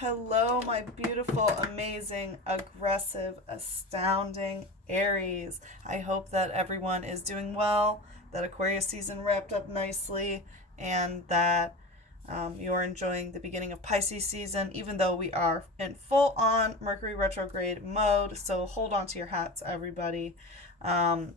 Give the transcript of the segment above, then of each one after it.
Hello, my beautiful, amazing, aggressive, astounding Aries. I hope that everyone is doing well, that Aquarius season wrapped up nicely, and that you're enjoying the beginning of Pisces season, even though we are in full on Mercury retrograde mode. So hold on to your hats, everybody. Um,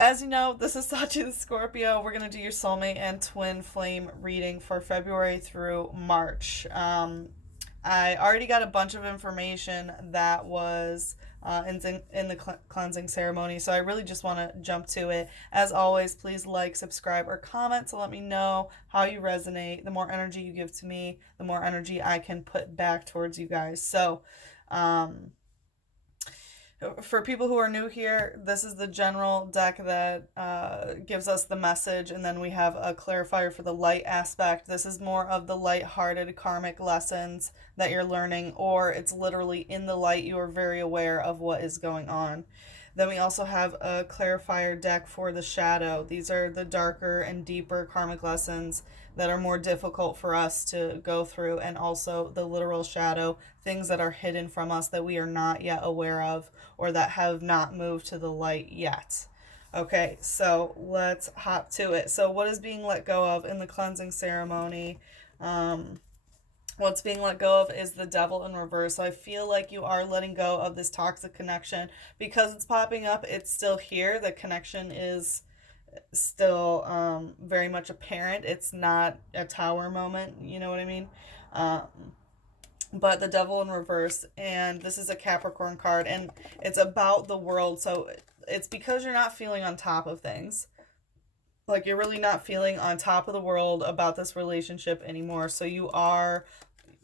as you know, this is Sachi the Scorpio. We're going to do your soulmate and twin flame reading for February through March. I already got a bunch of information that was in the cleansing ceremony, so I really just want to jump to it. As always, please like, subscribe, or comment to let me know how you resonate. The more energy you give to me, the more energy I can put back towards you guys. So, for people who are new here, this is the general deck that gives us the message, and then we have a clarifier for the light aspect. This is more of the light-hearted karmic lessons that you're learning, or it's literally in the light, you are very aware of what is going on. Then we also have a clarifier deck for the shadow. These are the darker and deeper karmic lessons that are more difficult for us to go through, and also the literal shadow, things that are hidden from us that we are not yet aware of or that have not moved to the light yet. Okay, so let's hop to it. So what is being let go of in the cleansing ceremony? What's being let go of is the devil in reverse. So I feel like you are letting go of this toxic connection because it's popping up. It's still here. The connection is still very much apparent. It's not a tower moment. You know what I mean? But the devil in reverse, and this is a Capricorn card, and it's about the world. So it's because you're not feeling on top of things. Like, you're really not feeling on top of the world about this relationship anymore. So you are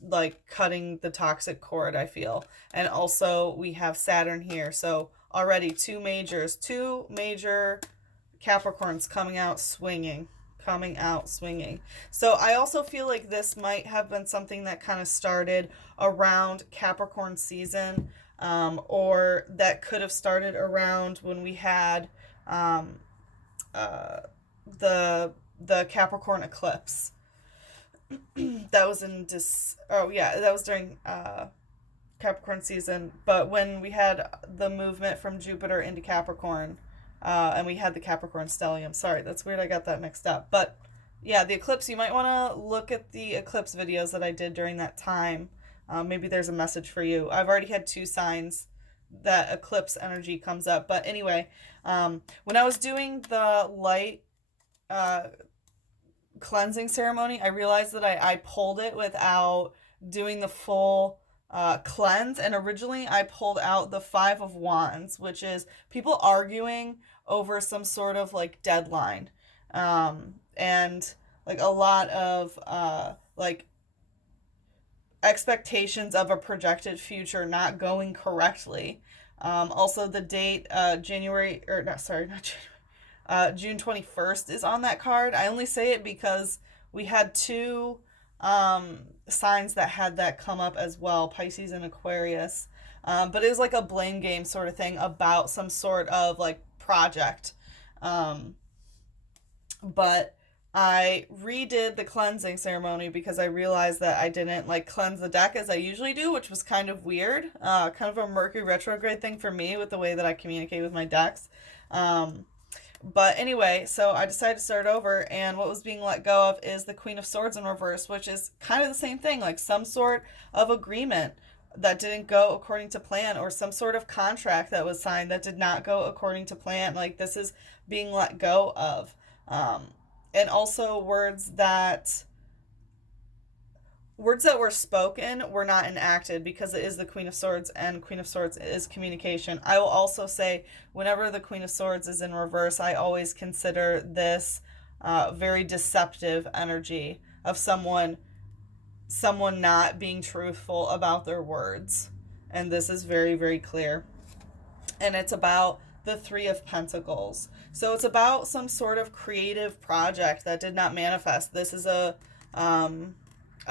like cutting the toxic cord, I feel. And also we have Saturn here. So already two major Capricorns coming out swinging. So I also feel like this might have been something that kind of started around Capricorn season, or that could have started around when we had the Capricorn eclipse. That was that was during Capricorn season. But when we had the movement from Jupiter into Capricorn, and we had the Capricorn stellium. Sorry, that's weird. I got that mixed up. But yeah, the eclipse. You might want to look at the eclipse videos that I did during that time. Maybe there's a message for you. I've already had 2 signs that eclipse energy comes up. But anyway, when I was doing the light cleansing ceremony, I realized that I pulled it without doing the full cleanse, and originally I pulled out the 5 of Wands, which is people arguing over some sort of like deadline, and like a lot of like expectations of a projected future not going correctly. Also the date January, or not, sorry, not January, June 21st is on that card. I only say it because we had 2 signs that had that come up as well, Pisces and Aquarius. But it was like a blame game sort of thing about some sort of like project. But I redid the cleansing ceremony because I realized that I didn't like cleanse the deck as I usually do, which was kind of weird. Kind of a Mercury retrograde thing for me with the way that I communicate with my decks. But anyway, so I decided to start over, and what was being let go of is the Queen of Swords in reverse, which is kind of the same thing, like some sort of agreement that didn't go according to plan, or some sort of contract that was signed that did not go according to plan. Like, this is being let go of. And also words that were spoken were not enacted, because it is the Queen of Swords, and Queen of Swords is communication. I will also say, whenever the Queen of Swords is in reverse, I always consider this very deceptive energy of someone not being truthful about their words. And this is very, very clear. And it's about the 3 of Pentacles. So it's about some sort of creative project that did not manifest. This is a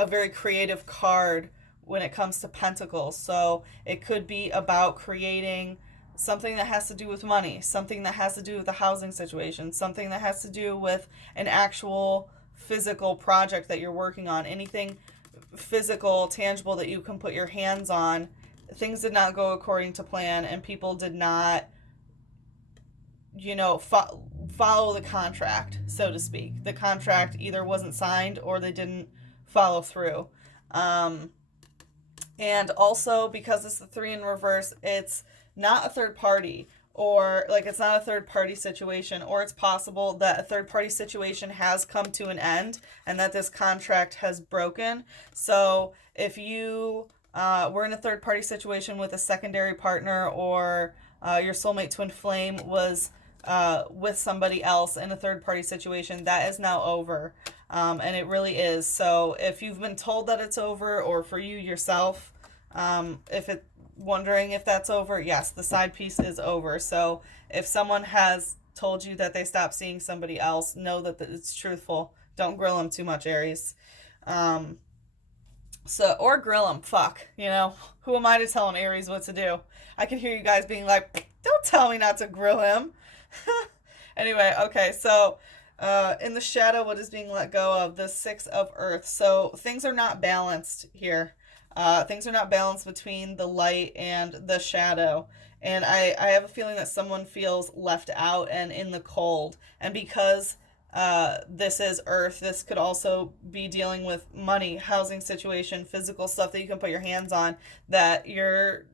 very creative card when it comes to Pentacles. So it could be about creating something that has to do with money, something that has to do with the housing situation, something that has to do with an actual physical project that you're working on, anything physical, tangible that you can put your hands on, things did not go according to plan, and people did not, follow the contract, so to speak. The contract either wasn't signed or they didn't follow through. Um, and also, because it's the three in reverse, it's not a third party, or like it's not a third party situation, or it's possible that a third party situation has come to an end and that this contract has broken. So if you were in a third party situation with a secondary partner, or your soulmate twin flame was with somebody else in a third party situation, that is now over. And it really is. So if you've been told that it's over, or for you yourself, if it wondering if that's over, yes, the side piece is over. So if someone has told you that they stopped seeing somebody else, know that it's truthful. Don't grill them too much, Aries. Or grill them. Fuck. Who am I to tell an Aries what to do? I can hear you guys being like, don't tell me not to grill him. Anyway, okay, so in the shadow, what is being let go of? The Six of Earth. So things are not balanced here. Things are not balanced between the light and the shadow. And I have a feeling that someone feels left out and in the cold. And because this is Earth, this could also be dealing with money, housing situation, physical stuff that you can put your hands on, that you're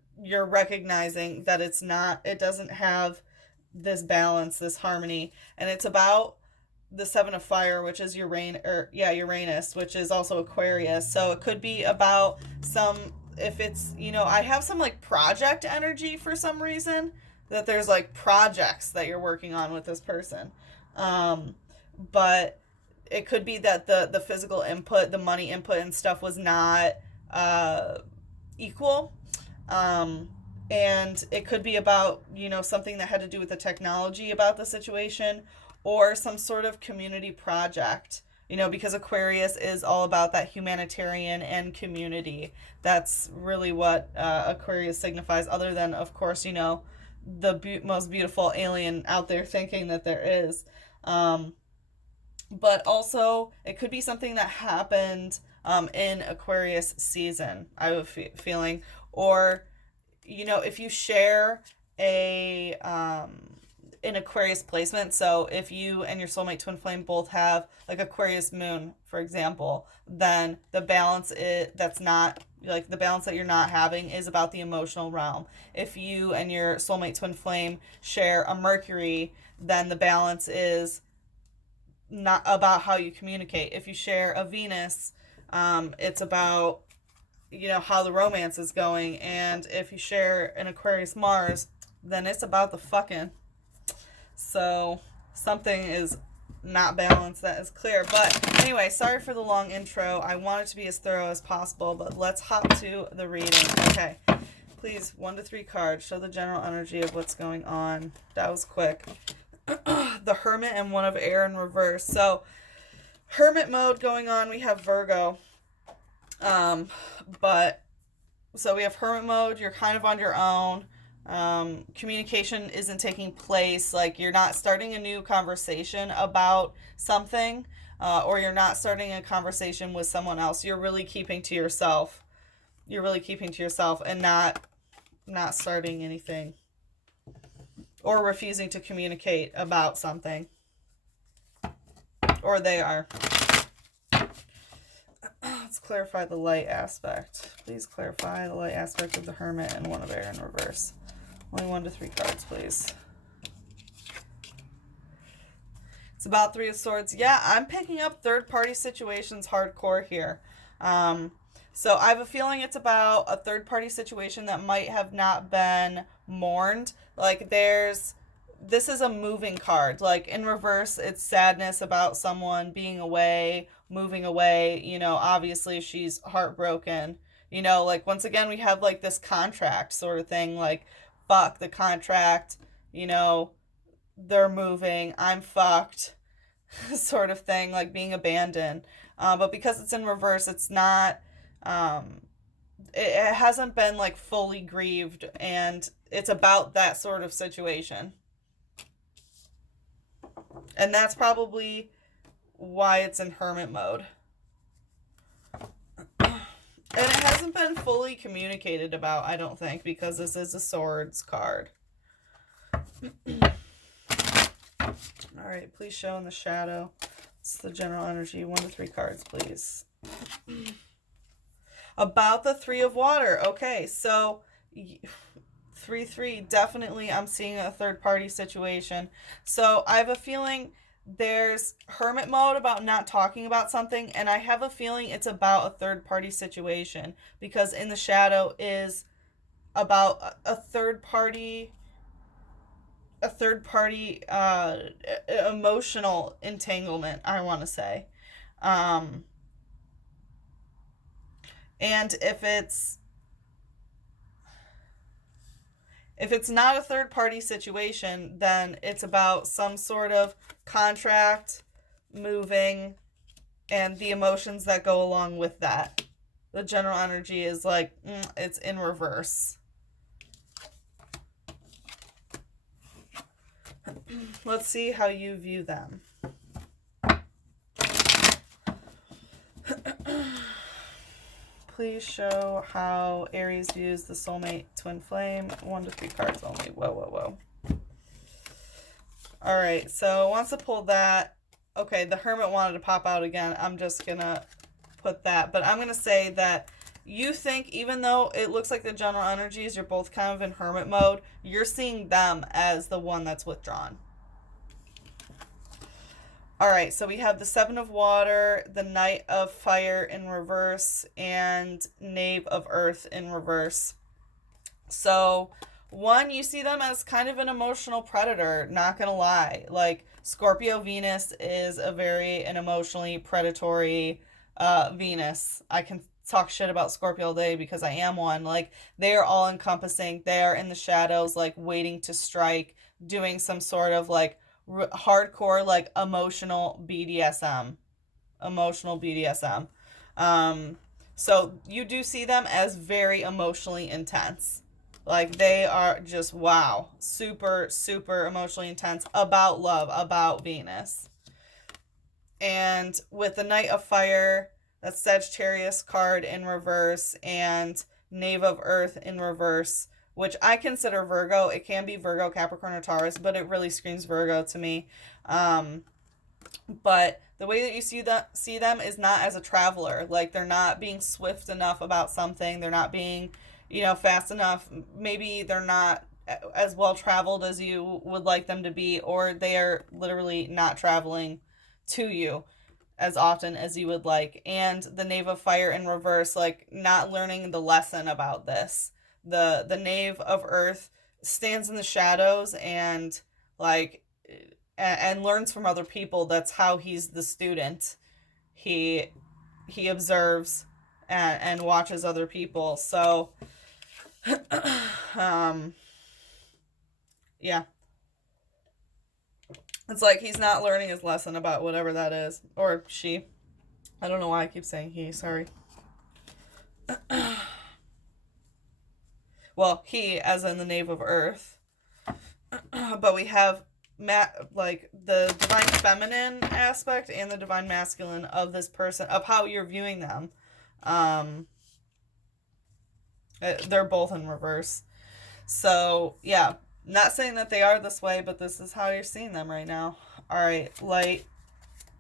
recognizing that it doesn't have this balance, this harmony. And it's about the Seven of Fire, which is Uranus, which is also Aquarius. So it could be about if it's, I have some like project energy for some reason, that there's like projects that you're working on with this person. But it could be that the physical input, the money input and stuff was not equal. And it could be about, something that had to do with the technology about the situation, or some sort of community project, because Aquarius is all about that humanitarian and community. That's really what Aquarius signifies, other than, of course, the most beautiful alien out there thinking that there is. But also, it could be something that happened in Aquarius season, I have a feeling. Or, if you share an Aquarius placement, so if you and your soulmate twin flame both have like Aquarius moon, for example, then the balance that's not like the balance that you're not having is about the emotional realm. If you and your soulmate twin flame share a Mercury, then the balance is not about how you communicate. If you share a Venus, it's about how the romance is going. And if you share an Aquarius Mars, then it's about the fucking. So something is not balanced, that is clear. But anyway, sorry for the long intro. I want it to be as thorough as possible, but let's hop to the reading. Okay, please, 1 to 3 cards, show the general energy of what's going on. That was quick. The Hermit and 1 of Air in reverse. So Hermit mode going on, we have Virgo. But so we have Hermit mode, you're kind of on your own. Communication isn't taking place, like you're not starting a new conversation about something, or you're not starting a conversation with someone else. You're really keeping to yourself. And not starting anything, or refusing to communicate about something, or they are. Let's clarify the light aspect. Please clarify the light aspect of the Hermit and 1 of Air in reverse. Only 1 to 3 cards, please. It's about 3 of Swords. Yeah, I'm picking up third-party situations hardcore here. So I have a feeling it's about a third-party situation that might have not been mourned. Like this is a moving card. Like in reverse, it's sadness about someone being away, moving away. Obviously she's heartbroken. Like once again, we have like this contract sort of thing. Like, fuck the contract, they're moving, I'm fucked, sort of thing, like being abandoned. But because it's in reverse, it's not, it hasn't been like fully grieved, and it's about that sort of situation. And that's probably why it's in Hermit mode. hasn't been fully communicated about, I don't think, because this is a Swords card. All right, please show in the shadow. It's the general energy. 1 to 3 cards, please. About the Three of Water. Okay, so 3-3, definitely I'm seeing a third-party situation. So I have a feeling there's hermit mode about not talking about something, and I have a feeling it's about a third-party situation, because in the shadow is about a third-party emotional entanglement, I want to say. And if it's not a third-party situation, then it's about some sort of contract, moving, and the emotions that go along with that. The general energy is like, it's in reverse. Let's see how you view them. Please show how Aries views the soulmate twin flame. 1 to 3 cards only. Whoa, whoa, whoa. All right, so wants to pull that. Okay, the Hermit wanted to pop out again. I'm just going to put that. But I'm going to say that you think, even though it looks like the general energies, you're both kind of in Hermit mode, you're seeing them as the one that's withdrawn. All right, so we have the Seven of Water, the Knight of Fire in reverse, and Knave of Earth in reverse. So, one, you see them as kind of an emotional predator, not gonna lie. Like, Scorpio Venus is an emotionally predatory Venus. I can talk shit about Scorpio all day because I am one. Like, they are all encompassing. They are in the shadows, like, waiting to strike, doing some sort of, like, hardcore, like, emotional BDSM. So you do see them as very emotionally intense. Like, they are just, wow, super, super emotionally intense about love, about Venus. And with the Knight of Fire, that's Sagittarius card in reverse, and Knave of Earth in reverse, which I consider Virgo. It can be Virgo, Capricorn, or Taurus, but it really screams Virgo to me. But the way that you see them is not as a traveler. Like, they're not being swift enough about something. They're not being, fast enough. Maybe they're not as well traveled as you would like them to be, or they are literally not traveling to you as often as you would like. And the Knave of Fire in reverse, like, not learning the lesson about this. The Knave of Earth stands in the shadows and, like, and learns from other people. That's how he's the student. He observes and watches other people. So, yeah. It's like he's not learning his lesson about whatever that is. Or she. I don't know why I keep saying he. Sorry. Well, he, as in the Knave of Earth. But we have like the divine feminine aspect and the divine masculine of this person, of how you're viewing them. They're both in reverse. So, yeah. Not saying that they are this way, but this is how you're seeing them right now. Alright, light.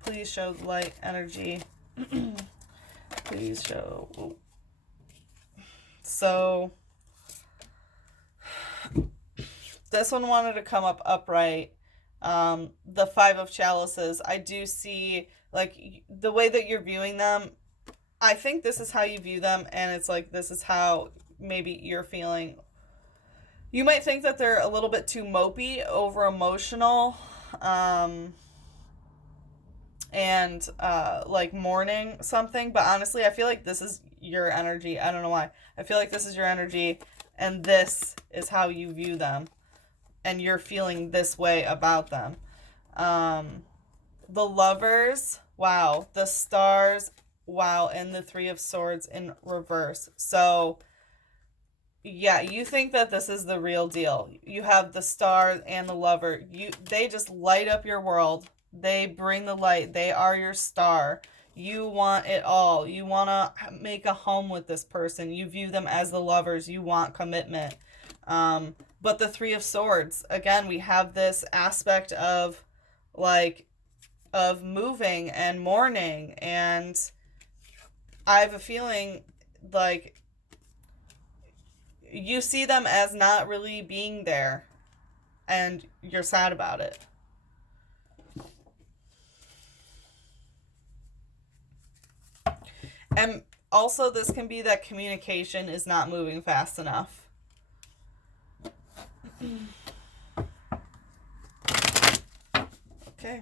Please show the light energy. Please show. Ooh. So, this one wanted to come up upright. The Five of Chalices. I do see, like, the way that you're viewing them. I think this is how you view them, and it's like, this is how maybe you're feeling. You might think that they're a little bit too mopey, over emotional, and like mourning something. But honestly, I feel like this is your energy. I don't know why. I feel like this is your energy, and this is how you view them, and you're feeling this way about them. The Lovers, wow. The Stars, wow. And the Three of Swords in reverse. So, yeah, you think that this is the real deal. You have the Star and the Lover. They just light up your world. They bring the light. They are your star. You want it all. You want to make a home with this person. You view them as the lovers. You want commitment. But the Three of Swords, again, we have this aspect of like of moving and mourning, and I have a feeling like you see them as not really being there and you're sad about it. And also this can be that communication is not moving fast enough. Okay.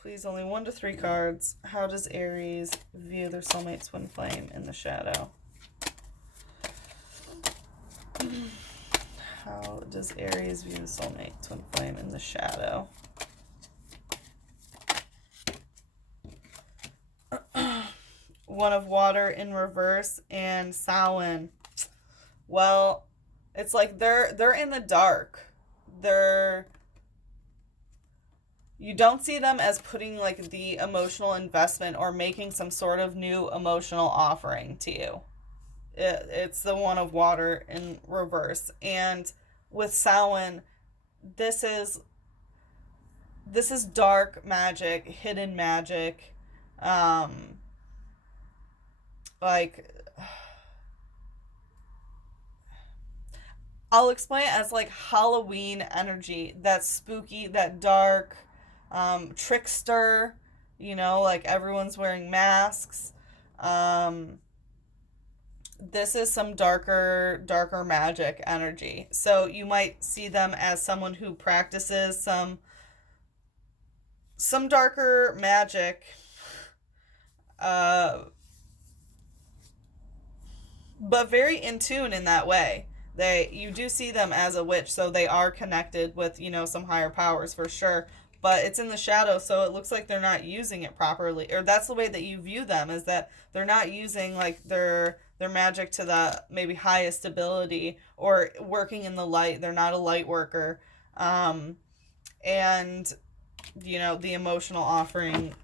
Please, only 1 to 3 cards. How does Aries view their soulmate twin flame in the shadow? How does Aries view the soulmate twin flame in the shadow? One of Water in reverse and Samhain. Well, it's like they're in the dark. You don't see them as putting like the emotional investment or making some sort of new emotional offering to you. It's the One of Water in reverse. And with Samhain, this is dark magic, hidden magic. Like, I'll explain it as like Halloween energy, that spooky, that dark, trickster, like everyone's wearing masks. This is some darker magic energy. So you might see them as someone who practices some darker magic, but very in tune in that way. You do see them as a witch, so they are connected with, some higher powers for sure. But it's in the shadow, so it looks like they're not using it properly. Or that's the way that you view them, is that they're not using like their magic to the maybe highest ability, or working in the light. They're not a light worker. And the emotional offering,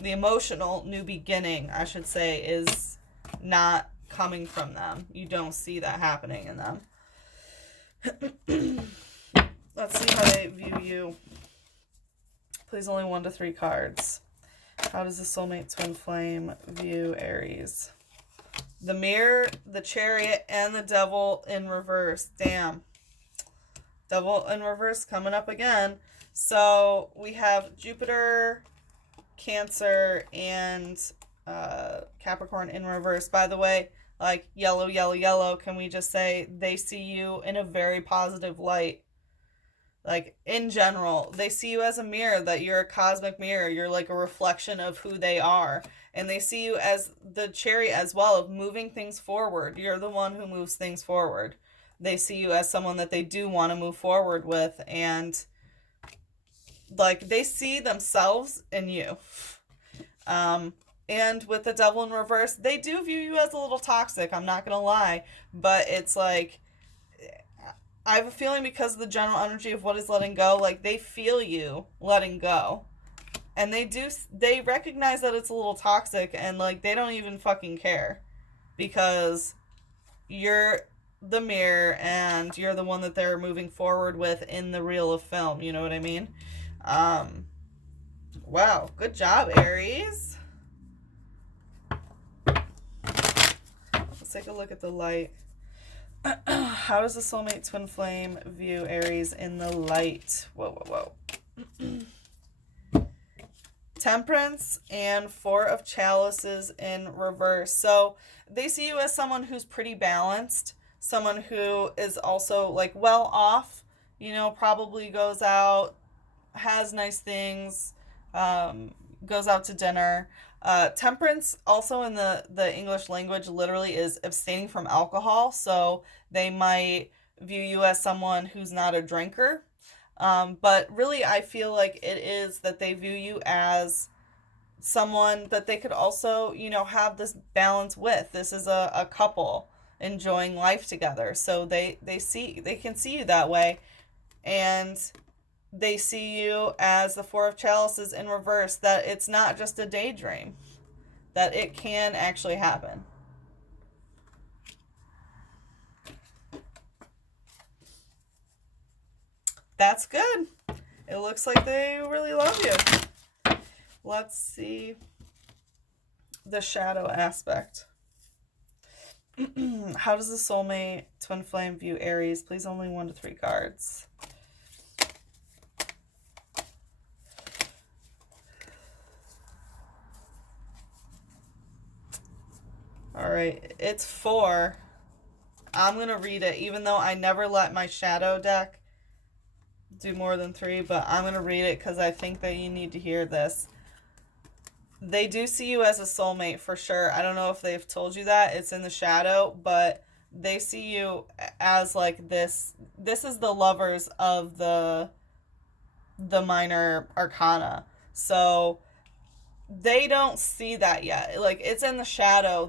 the emotional new beginning, I should say, is not coming from them. You don't see that happening in them. Let's see how they view you. Please, only 1 to 3 cards. How does the soulmate twin flame view Aries? The Mirror, the Chariot, and the Devil in reverse. Damn. Devil in reverse coming up again. So we have Jupiter, Cancer, and Capricorn in reverse. By the way, like yellow, yellow, yellow, can we just say they see you in a very positive light? Like, in general, they see you as a mirror, that you're a cosmic mirror. You're like a reflection of who they are. And they see you as the Chariot as well, of moving things forward. You're the one who moves things forward. They see you as someone that they do want to move forward with. And, like, they see themselves in you. And with the Devil in reverse, they do view you as a little toxic. I'm not going to lie. But it's like, I have a feeling because of the general energy of what is letting go, like they feel you letting go. And they recognize that it's a little toxic, and like they don't even fucking care. Because you're the mirror and you're the one that they're moving forward with in the reel of film. You know what I mean? Wow. Good job, Aries. Let's take a look at the light. How does the soulmate twin flame view Aries in the light? Whoa. Temperance and 4 of Chalices in reverse. So they see you as someone who's pretty balanced, someone who is also like well off, probably goes out, has nice things, goes out to dinner. Temperance also in the English language literally is abstaining from alcohol, so they might view you as someone who's not a drinker. But really I feel like it is that they view you as someone that they could also, have this balance with. This is a couple enjoying life together. So they can see you that way. And they see you as the 4 of Chalices in reverse, that it's not just a daydream. that it can actually happen. That's good. It looks like they really love you. Let's see the shadow aspect. How does the soulmate twin flame view Aries? Please only 1 to 3 cards. All right, it's 4. I'm going to read it, even though I never let my shadow deck do more than 3, but I'm going to read it because I think that you need to hear this. They do see you as a soulmate for sure. I don't know if they've told you that. It's in the shadow, but they see you as like this. This is the lovers of the minor arcana. So they don't see that yet. Like, it's in the shadow.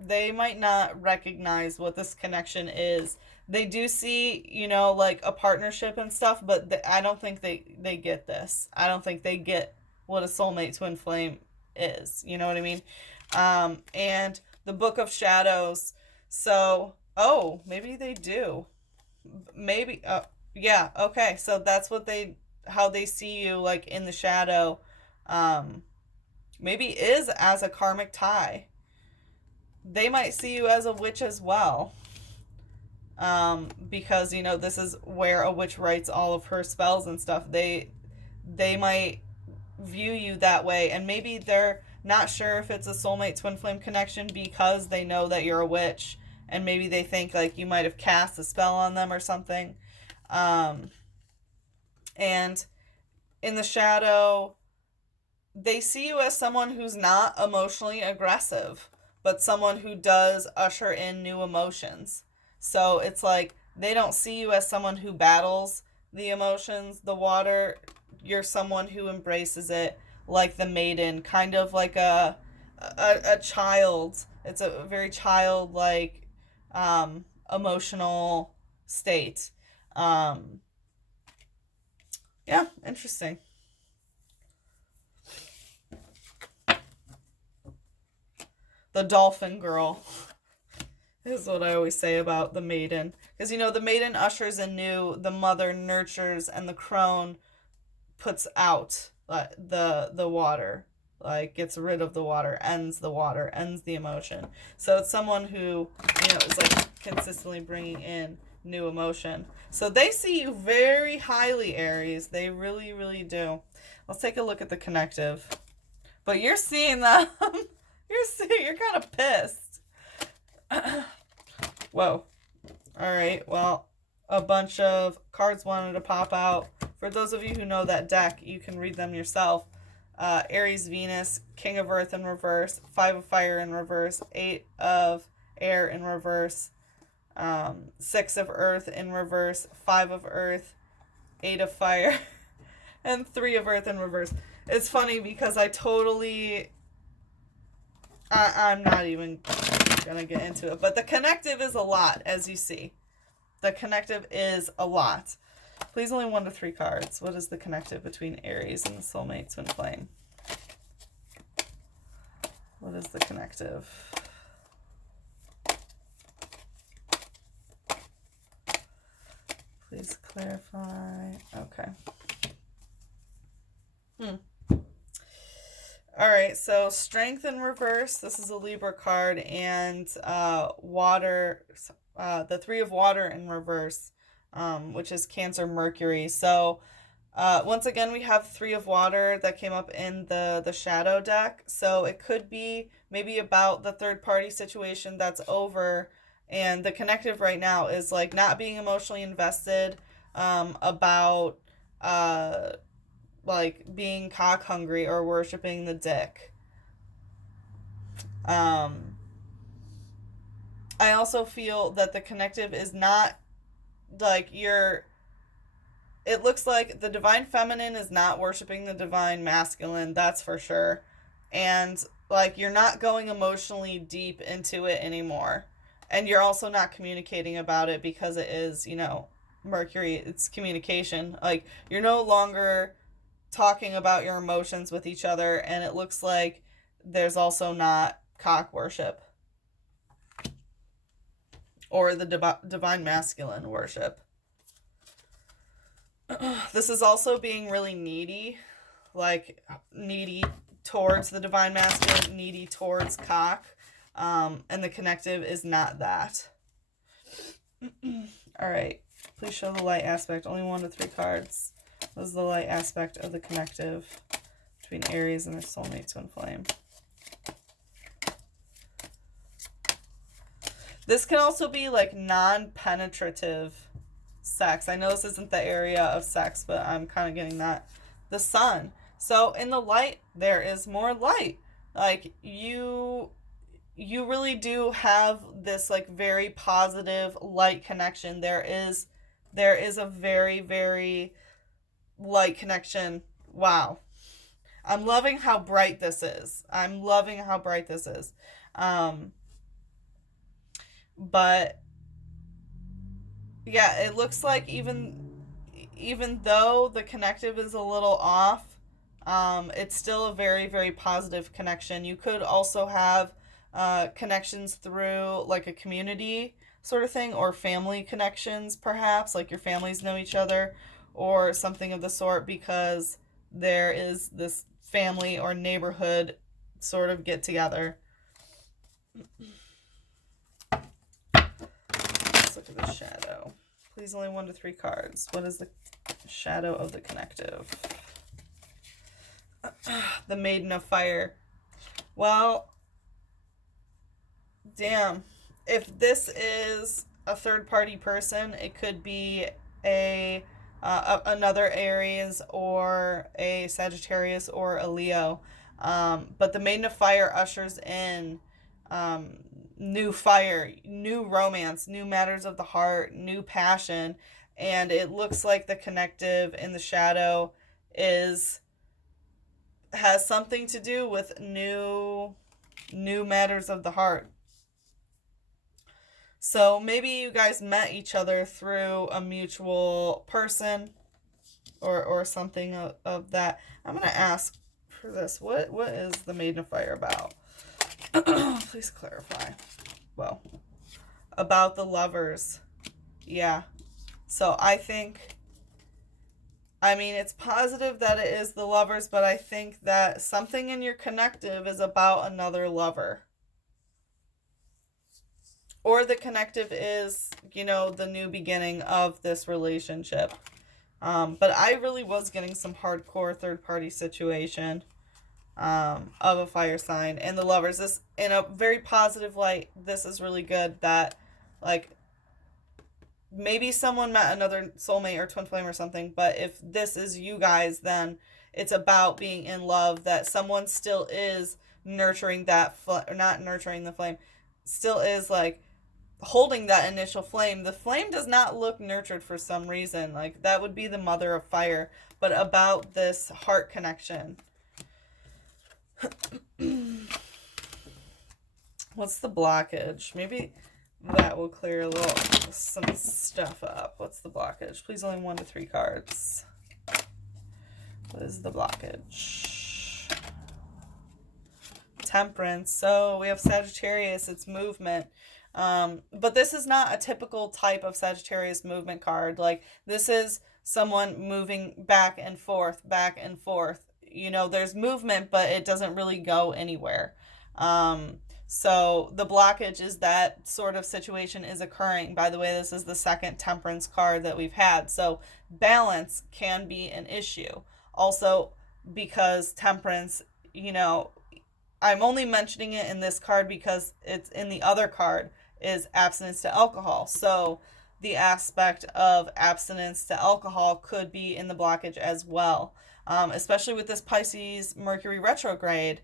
They might not recognize what this connection is. They do see, you know, like a partnership and stuff, but I don't think they get this. I don't think they get what a soulmate twin flame is. You know what I mean? And the Book of Shadows. So, oh, maybe they do. Maybe, yeah, okay. So that's how they see you, like, in the shadow. Maybe is as a karmic tie. They might see you as a witch as well. Because, you know, this is where a witch writes all of her spells and stuff. They might view you that way, and maybe they're not sure if it's a soulmate twin flame connection because they know that you're a witch, and maybe they think like you might have cast a spell on them or something. And in the shadow, they see you as someone who's not emotionally aggressive, but someone who does usher in new emotions. So it's like they don't see you as someone who battles the emotions, the water. You're someone who embraces it, like the maiden, kind of like a child. It's a very childlike, emotional state. Yeah, interesting. The dolphin girl is what I always say about the maiden. Because, you know, the maiden ushers in new, the mother nurtures, and the crone puts out the water, like gets rid of the water, ends the emotion. So it's someone who, you know, is like consistently bringing in new emotion. So they see you very highly, Aries. They really, really do. Let's take a look at the connective. But you're seeing them. You're kind of pissed. Whoa. All right. Well, a bunch of cards wanted to pop out. For those of you who know that deck, you can read them yourself. Aries, Venus, King of Earth in reverse, 5 of Fire in reverse, 8 of Air in reverse, 6 of Earth in reverse, 5 of Earth, 8 of Fire, and 3 of Earth in reverse. It's funny because I'm not even gonna get into it, but the connective is a lot, as you see. The connective is a lot. Please only 1 to 3 cards. What is the connective between Aries and the soulmate twin flame? What is the connective? Please clarify. Okay. All right, so Strength in reverse. This is a Libra card, and water. The 3 of Water in reverse, which is Cancer, Mercury. So once again, we have 3 of Water that came up in the shadow deck. So it could be maybe about the third party situation that's over, and the connective right now is like not being emotionally invested, about like being cock hungry or worshiping the dick. I also feel that the connective is not like it looks like the divine feminine is not worshiping the divine masculine, that's for sure. And like you're not going emotionally deep into it anymore. And you're also not communicating about it because it is, you know, Mercury, it's communication. Like you're no longer talking about your emotions with each other, and it looks like there's also not cock worship or the divine masculine worship. This is also being really needy, like needy towards the divine masculine, needy towards cock, and the connective is not that. All right, please show the light aspect. Only 1 to 3 cards. What is the light aspect of the connective between Aries and their soulmate twin flame? This can also be like non-penetrative sex. I know this isn't the area of sex, but I'm kind of getting that. The sun. So in the light, there is more light. Like you really do have this like very positive light connection. There is a very, very light connection. Wow. I'm loving how bright this is. But yeah, it looks like even though the connective is a little off, it's still a very, very positive connection. You could also have connections through like a community sort of thing, or family connections, perhaps, like your families know each other or something of the sort, because there is this family or neighborhood sort of get together. Let's look at the shadow. Please, only 1 to 3 cards. What is the shadow of the connective? The Maiden of Fire. Well, damn. If this is a third-party person, it could be another Aries or a Sagittarius or a Leo. But the Maiden of Fire ushers in new fire, new romance, new matters of the heart, new passion, and it looks like the connective in the shadow has something to do with new matters of the heart. So maybe you guys met each other through a mutual person or something of that. I'm going to ask for this. What is the Maiden of Fire about? Please clarify. Well, about the lovers. Yeah. So I mean, it's positive that it is the lovers, but I think that something in your connective is about another lover. Or the connective is, the new beginning of this relationship. But I really was getting some hardcore third-party situation of a fire sign. And the lovers, this, in a very positive light, this is really good that, like, maybe someone met another soulmate or twin flame or something, but if this is you guys, then it's about being in love, that someone still is nurturing that, or not nurturing the flame, still is, like, holding that initial flame. The flame does not look nurtured for some reason. Like, that would be the mother of fire, but about this heart connection. What's the blockage? Maybe that will clear some stuff up. What's the blockage? Please, only 1 to 3 cards. What is the blockage? Temperance. So we have Sagittarius. It's movement. But this is not a typical type of Sagittarius movement card. Like, this is someone moving back and forth, back and forth. There's movement, but it doesn't really go anywhere. So the blockage is that sort of situation is occurring. By the way, this is the second temperance card that we've had. So balance can be an issue. Also, because temperance, I'm only mentioning it in this card because it's in the other card is abstinence to alcohol. So the aspect of abstinence to alcohol could be in the blockage as well. Especially with this Pisces Mercury retrograde,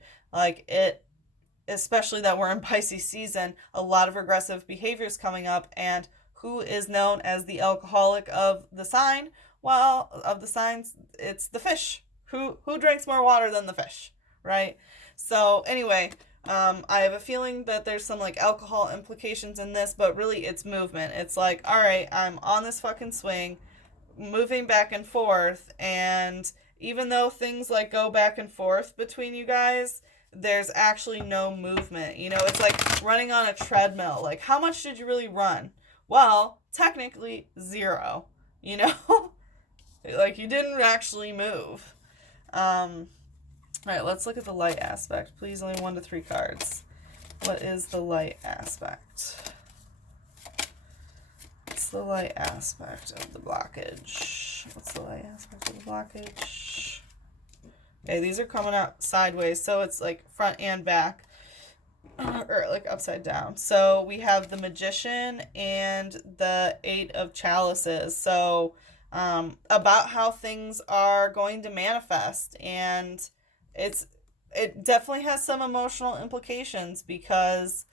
especially that we're in Pisces season, a lot of regressive behaviors coming up. And who is known as the alcoholic of the sign? Well, of the signs, it's the fish. Who drinks more water than the fish, right? So anyway, I have a feeling that there's some like alcohol implications in this, but really it's movement. It's like, all right, I'm on this fucking swing, moving back and forth, and even though things like go back and forth between you guys, there's actually no movement. You know, it's like running on a treadmill. Like, how much did you really run? Well, technically 0, you know? Like, you didn't actually move. All right, let's look at the light aspect. Please, only 1 to 3 cards. What is the light aspect? What's the light aspect of the blockage? What's the light aspect of the blockage? Okay, these are coming out sideways, so it's like front and back, or like upside down. So we have the Magician and the 8 of Chalices. So about how things are going to manifest, and it definitely has some emotional implications because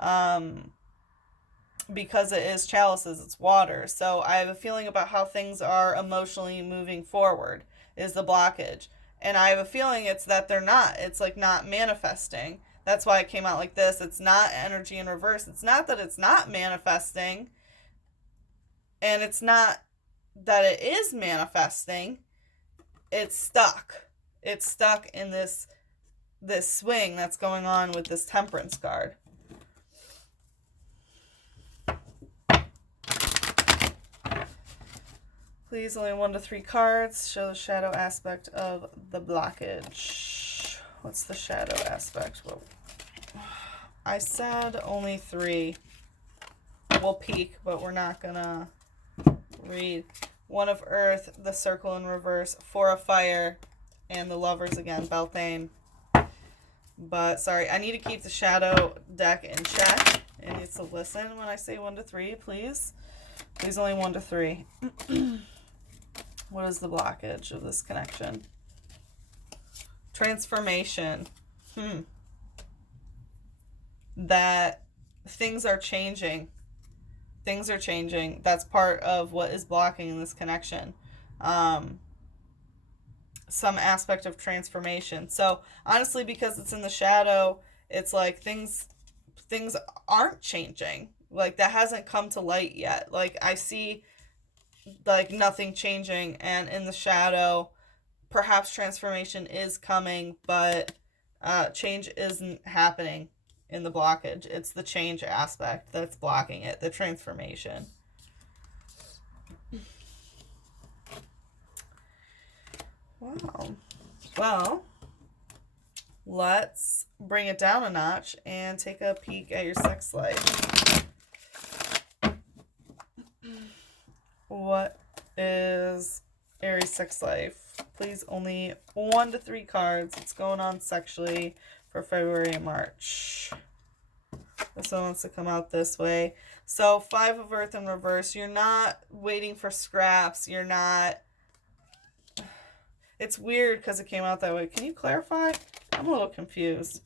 it is chalices, it's water. So I have a feeling about how things are emotionally moving forward is the blockage. And I have a feeling it's that they're not. It's like not manifesting. That's why it came out like this. It's not energy in reverse. It's not that it's not manifesting. And it's not that it is manifesting. It's stuck. It's stuck in this swing that's going on with this Temperance card. Please, only 1 to 3 cards. Show the shadow aspect of the blockage. What's the shadow aspect? Well, I said only 3. We'll peek, but we're not gonna read. 1 of Earth, the Circle in reverse, 4 of Fire, and the Lovers again, Beltane. But, sorry, I need to keep the shadow deck in check. It needs to listen when I say 1 to 3, please. Please, only 1 to 3. What is the blockage of this connection? Transformation. That things are changing. Things are changing. That's part of what is blocking this connection. Some aspect of transformation. So, honestly, because it's in the shadow, it's like things aren't changing. Like, that hasn't come to light yet. Like, I see like nothing changing, and in the shadow perhaps transformation is coming, but change isn't happening in the blockage. It's the change aspect that's blocking it, the transformation. Wow. Well, let's bring it down a notch and take a peek at your sex life. What is Aries sex life? Please, only 1 to 3 cards. What's going on sexually for February and March? This one wants to come out this way. So 5 of Earth in reverse. You're not waiting for scraps. You're not... It's weird because it came out that way. Can you clarify? I'm a little confused.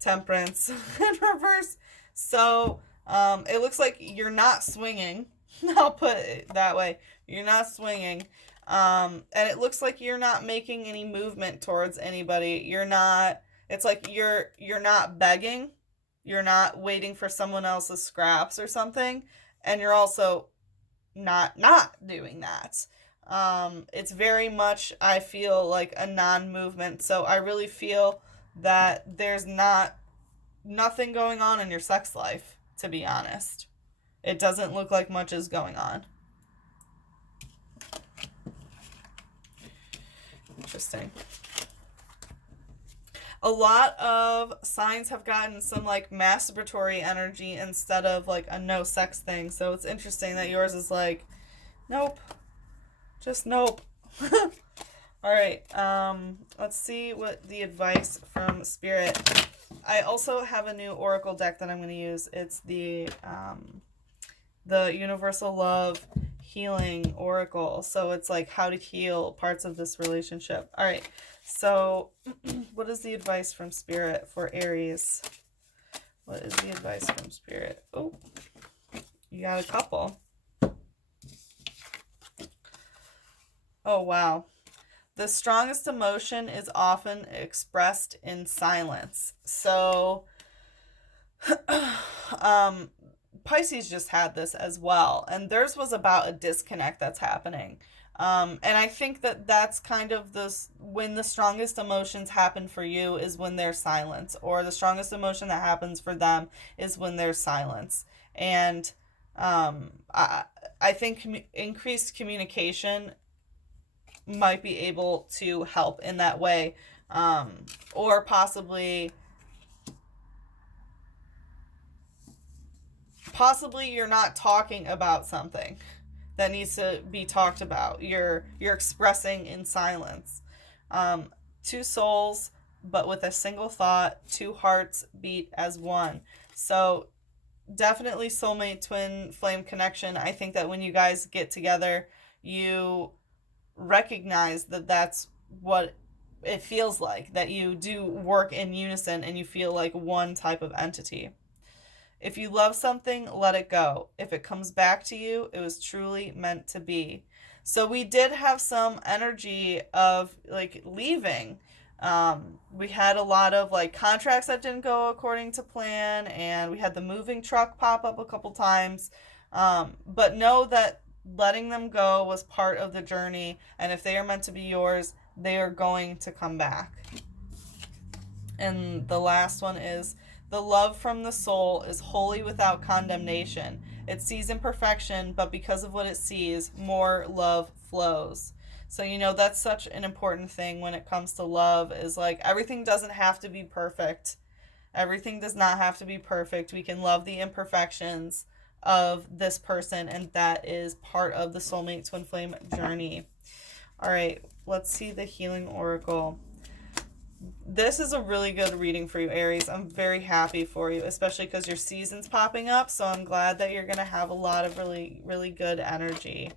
Temperance in reverse. So it looks like you're not swinging. I'll put it that way. You're not swinging. And it looks like you're not making any movement towards anybody. You're not, it's like you're not begging. You're not waiting for someone else's scraps or something. And you're also not doing that. It's very much, I feel, like a non-movement. So I really feel that there's nothing going on in your sex life, to be honest. It doesn't look like much is going on. Interesting. A lot of signs have gotten some like masturbatory energy instead of like a no sex thing. So it's interesting that yours is like, nope. Just nope. All right. Let's see what the advice from Spirit. I also have a new Oracle deck that I'm going to use. It's the Universal Love Healing Oracle. So it's like how to heal parts of this relationship. All right. So what is the advice from Spirit for Aries? What is the advice from Spirit? Oh, you got a couple. Oh, wow. The strongest emotion is often expressed in silence. So, Pisces just had this as well. And theirs was about a disconnect that's happening. And I think that that's kind of when the strongest emotions happen for you is when there's silence, or the strongest emotion that happens for them is when there's silence. And I, I think increased communication might be able to help in that way. Or possibly you're not talking about something that needs to be talked about. You're expressing in silence. Two souls, but with a single thought. Two hearts beat as one. So definitely soulmate twin flame connection. I think that when you guys get together, you recognize that that's what it feels like, that you do work in unison and you feel like one type of entity. If you love something, let it go. If it comes back to you, it was truly meant to be. So we did have some energy of like leaving. We had a lot of like contracts that didn't go according to plan, and we had the moving truck pop up a couple times. But know that letting them go was part of the journey, and if they are meant to be yours, they are going to come back. And the last one is the love from the soul is wholly without condemnation. It sees imperfection, but because of what it sees, more love flows. So, that's such an important thing when it comes to love, is like everything doesn't have to be perfect. Everything does not have to be perfect. We can love the imperfections of this person, and that is part of the soulmate twin flame journey. All right, let's see the healing oracle. This is a really good reading for you, Aries. I'm very happy for you, especially because your season's popping up. So I'm glad that you're going to have a lot of really, really good energy.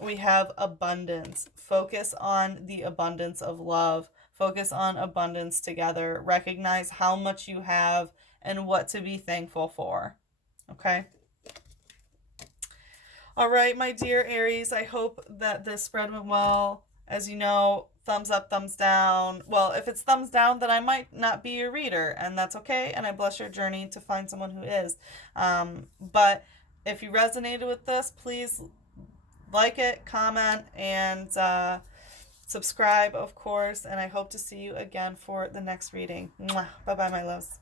We have abundance. Focus on the abundance of love. Focus on abundance together. Recognize how much you have and what to be thankful for. Okay? All right, my dear Aries, I hope that this spread went well. As you know, thumbs up, thumbs down. Well, if it's thumbs down, then I might not be your reader, and that's okay, and I bless your journey to find someone who is. But if you resonated with this, please like it, comment, and subscribe, of course, and I hope to see you again for the next reading. Mwah. Bye-bye, my loves.